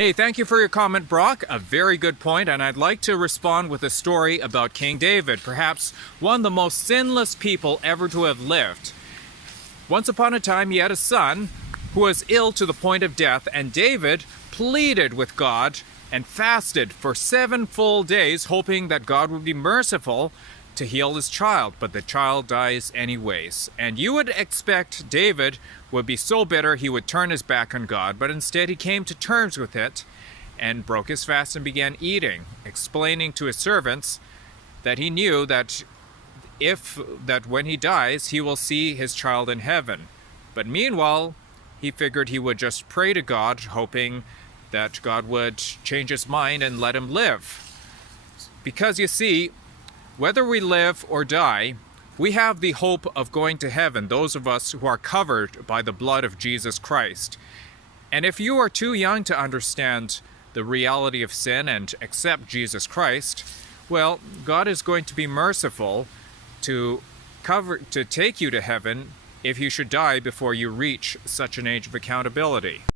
Hey, thank you for your comment, Brock. A very good point, and I'd like to respond with a story about King David, perhaps one of the most sinless people ever to have lived. Once upon a time, he had a son who was ill to the point of death, and David pleaded with God and fasted for 7 full days, hoping that God would be merciful to heal his child, but the child dies anyways. And you would expect David would be so bitter he would turn his back on God, but instead he came to terms with it and broke his fast and began eating, explaining to his servants that he knew that when he dies he will see his child in heaven. But meanwhile, he figured he would just pray to God, hoping that God would change his mind and let him live. Because you see, whether we live or die, we have the hope of going to heaven, those of us who are covered by the blood of Jesus Christ. And if you are too young to understand the reality of sin and accept Jesus Christ, well, God is going to be merciful to take you to heaven if you should die before you reach such an age of accountability.